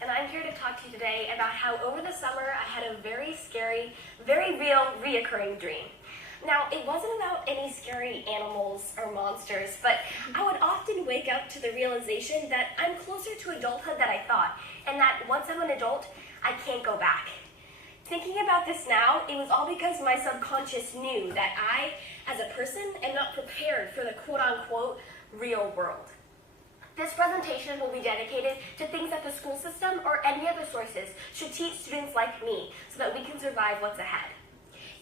and I'm here to talk to you today about how over the summer I had a very scary, very real, reoccurring dream. Now, it wasn't about any scary animals or monsters, but I would often wake up to the realization that I'm closer to adulthood than I thought, and that once I'm an adult, I can't go back. Thinking about this now, it was all because my subconscious knew that I, as a person, am not prepared for the quote-unquote real world. This presentation will be dedicated to things that the school system or any other sources should teach students like me so that we can survive what's ahead.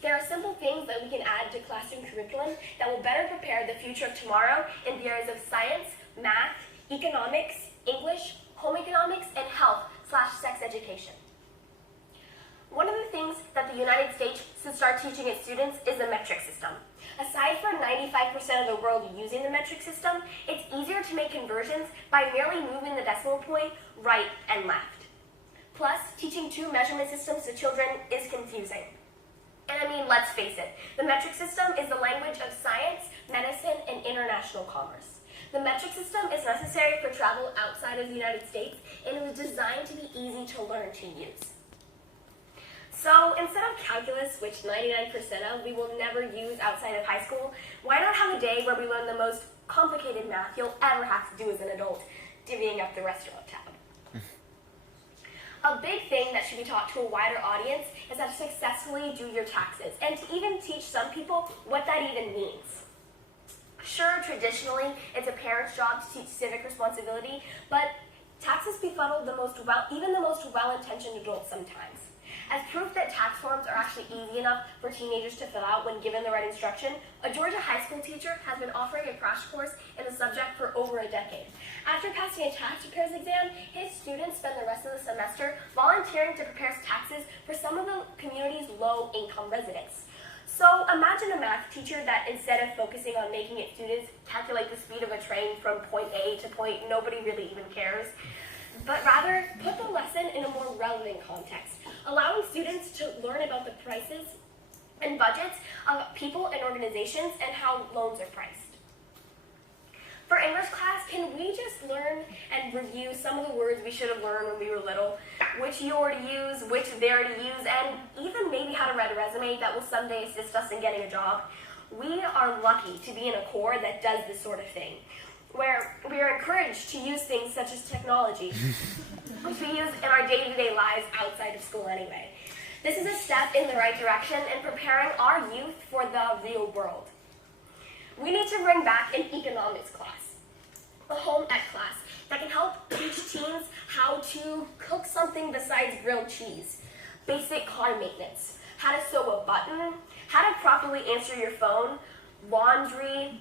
There are simple things that we can add to classroom curriculum that will better prepare the future of tomorrow in the areas of science, math, economics, English, home economics, and health/sex education. One of the things that the United States should start teaching its students is the metric system. Aside from 95% of the world using the metric system, it's easier to make conversions by merely moving the decimal point right and left. Plus, teaching two measurement systems to children is confusing. And I mean, let's face it, the metric system is the language of science, medicine, and international commerce. The metric system is necessary for travel outside of the United States, and it was designed to be easy to learn to use. So instead of calculus, which 99% of we will never use outside of high school, why not have a day where we learn the most complicated math you'll ever have to do as an adult, divvying up the restaurant tab? A big thing that should be taught to a wider audience is how to successfully do your taxes, and to even teach some people what that even means. Sure, traditionally, it's a parent's job to teach civic responsibility, but taxes befuddle even the most well-intentioned adults sometimes. As proof that tax forms are actually easy enough for teenagers to fill out when given the right instruction, a Georgia high school teacher has been offering a crash course in the subject for over a decade. After passing a tax preparer's exam, his students spend the rest of the semester volunteering to prepare taxes for some of the community's low-income residents. So imagine a math teacher that instead of focusing on making its students calculate the speed of a train from point A to point nobody really even cares, but rather put the lesson in a more relevant context, allowing students to learn about the prices and budgets of people and organizations and how loans are priced. For English class, can we just learn and review some of the words we should have learned when we were little, which you're to use, which they're to use, and even maybe how to write a resume that will someday assist us in getting a job? We are lucky to be in a corps that does this sort of thing, where we are encouraged to use things such as technology, which we use in our day-to-day lives outside of school anyway. This is a step in the right direction in preparing our youth for the real world. We need to bring back an economics class, a home ec class that can help teach teens how to cook something besides grilled cheese, basic car maintenance, how to sew a button, how to properly answer your phone, laundry,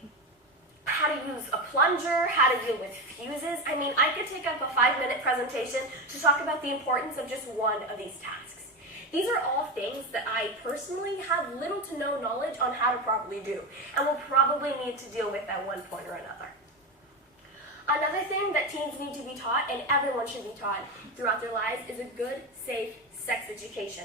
how to use a plunger, how to deal with fuses. I mean, I could take up a 5-minute presentation to talk about the importance of just one of these tasks. These are all things that I personally have little to no knowledge on how to properly do, and will probably need to deal with at one point or another. Another thing that teens need to be taught, and everyone should be taught throughout their lives, is a good, safe sex education.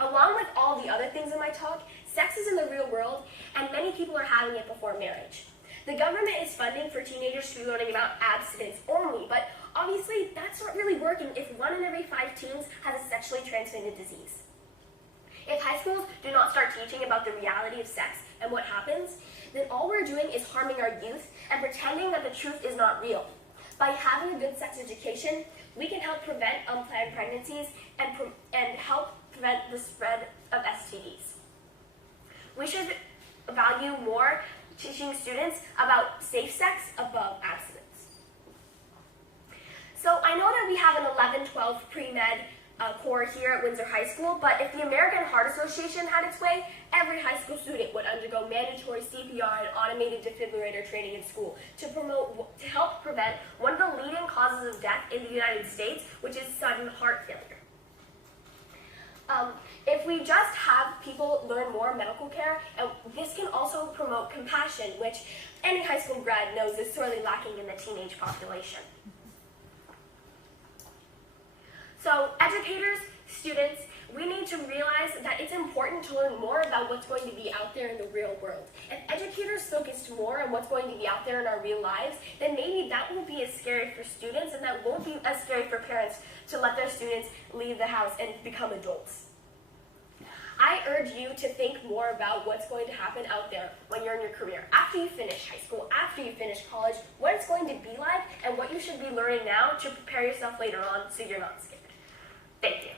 Along with all the other things in my talk, sex is in the real world, and many people are having it before marriage. The government is funding for teenagers to be learning about abstinence only, but obviously that's not really working if 1 in every 5 teens has a sexually transmitted disease. If high schools do not start teaching about the reality of sex and what happens, then all we're doing is harming our youth and pretending that the truth is not real. By having a good sex education, we can help prevent unplanned pregnancies and help prevent the spread of STDs. We should value more teaching students about safe sex above abstinence. So I know that we have an 11-12 pre-med core here at Windsor High School, but if the American Heart Association had its way, every high school student would undergo mandatory CPR and automated defibrillator training in school to help prevent one of the leading causes of death in the United States, which is sudden heart failure. If we just have people learn more medical care, this can also promote compassion, which any high school grad knows is sorely lacking in the teenage population. So educators, students, We need to realize that it's important to learn more about what's going to be out there in the real world. If educators focused more on what's going to be out there in our real lives, then maybe that won't be as scary for students, and that won't be as scary for parents to let their students leave the house and become adults. I urge you to think more about what's going to happen out there when you're in your career. After you finish high school, after you finish college, what it's going to be like and what you should be learning now to prepare yourself later on so you're not scared. Thank you.